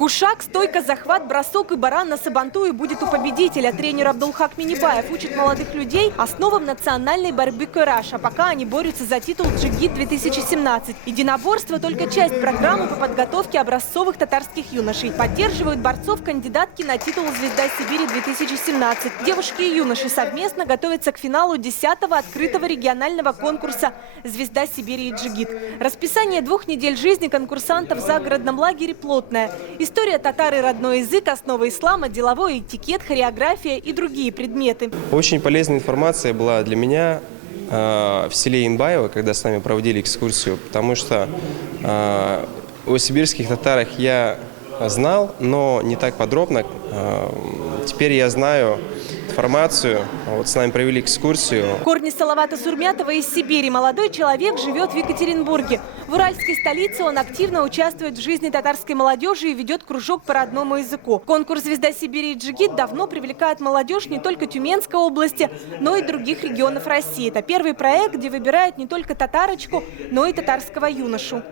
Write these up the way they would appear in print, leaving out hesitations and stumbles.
Кушак, стойка, захват, бросок и баран на сабантуе будет у победителя. Тренер Абдулхак Минибаев учит молодых людей основам национальной борьбы «Кураж», а пока они борются за титул «Джигит-2017». Единоборство – только часть программы по подготовке образцовых татарских юношей. Поддерживают борцов кандидатки на титул «Звезда Сибири-2017». Девушки и юноши совместно готовятся к финалу 10-го открытого регионального конкурса «Звезда Сибири и Джигит». Расписание 2 недель жизни конкурсантов в загородном лагере плотное. История татар и родной язык, основы ислама, деловой этикет, хореография и другие предметы. Очень полезная информация была для меня в селе Инбаево, когда с нами проводили экскурсию, потому что о сибирских татарах я знал, но не так подробно. Теперь я знаю информацию. Вот с нами провели экскурсию. Корни Салавата Сурмятова из Сибири. Молодой человек живет в Екатеринбурге. В уральской столице он активно участвует в жизни татарской молодежи и ведет кружок по родному языку. Конкурс «Звезда Сибири и Джигит» давно привлекает молодежь не только Тюменской области, но и других регионов России. Это первый проект, где выбирают не только татарочку, но и татарского юношу.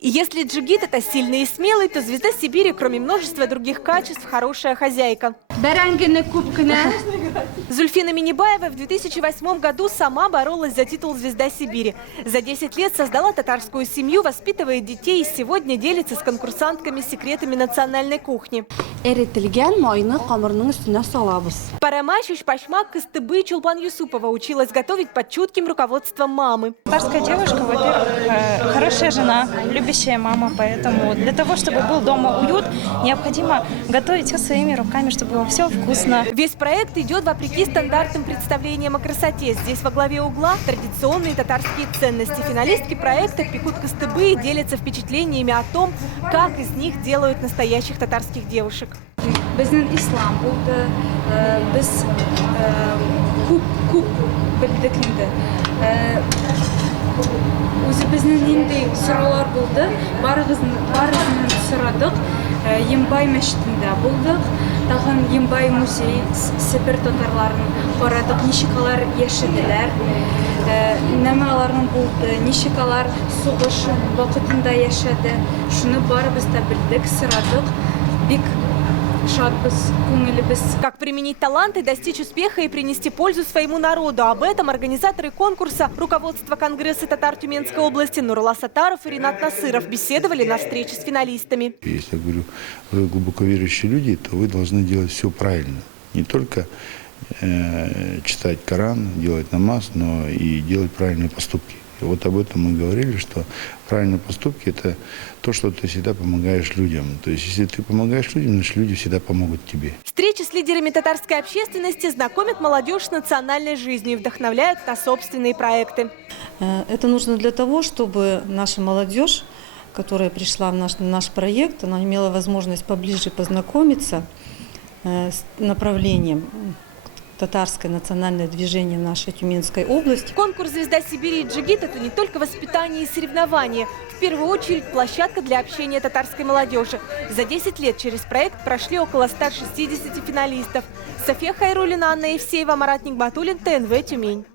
И если джигит – это сильный и смелый, то «Звезда Сибири», кроме множества других качеств, хорошая хозяйка. Зульфина Минибаева в 2008 году сама боролась за титул «Звезда Сибири». За 10 лет создала татарскую семью, воспитывает детей и сегодня делится с конкурсантками секретами национальной кухни. Парамаш, Ушпашмак, Кыстыбы, Чулпан Юсупова училась готовить под чутким руководством мамы. Татарская девушка, во-первых, хорошая жена, любящая мама, поэтому для того, чтобы был дома уют, необходимо готовить все своими руками, чтобы было все вкусно. Весь проект идет вопреки стандартным представлениям о красоте. Здесь во главе угла традиционные татарские ценности. Финалистки проекта пекут кыстыбы и делятся впечатлениями о том, как из них делают настоящих татарских девушек. Біздің ислам болды, біз көп білдік енді. Өзі біздің ендей сұраулар болды, барығызын сұрадық, Ембай мәшітінде болдық, тағын Ембай музей Сібір татарларын қарадық, нешекалар яшеділер, нәмәларының болды, нешекалар соғыш вақытында яшеді, шуны барыбыз да білдік, сұрадық, бик. Как применить таланты, достичь успеха и принести пользу своему народу. Об этом организаторы конкурса, руководство Конгресса татар Тюменской области Нурулла Сатаров и Ринат Насыров беседовали на встрече с финалистами. Если я говорю, вы глубоко верующие люди, то вы должны делать все правильно. Не только читать Коран, делать намаз, но и делать правильные поступки. И вот об этом мы говорили, что правильные поступки – это то, что ты всегда помогаешь людям. То есть, если ты помогаешь людям, значит, люди всегда помогут тебе. Встречи с лидерами татарской общественности знакомят молодежь с национальной жизнью и вдохновляют на собственные проекты. Это нужно для того, чтобы наша молодежь, которая пришла в наш проект, она имела возможность поближе познакомиться с направлением татарское национальное движение нашей Тюменской области. Конкурс «Звезда Сибири и Джигит» – это не только воспитание и соревнования. В первую очередь площадка для общения татарской молодежи. За 10 лет через проект прошли около 160 финалистов. София Хайруллина, Анна Евсеева, Марат Нигматуллин, ТНВ «Тюмень».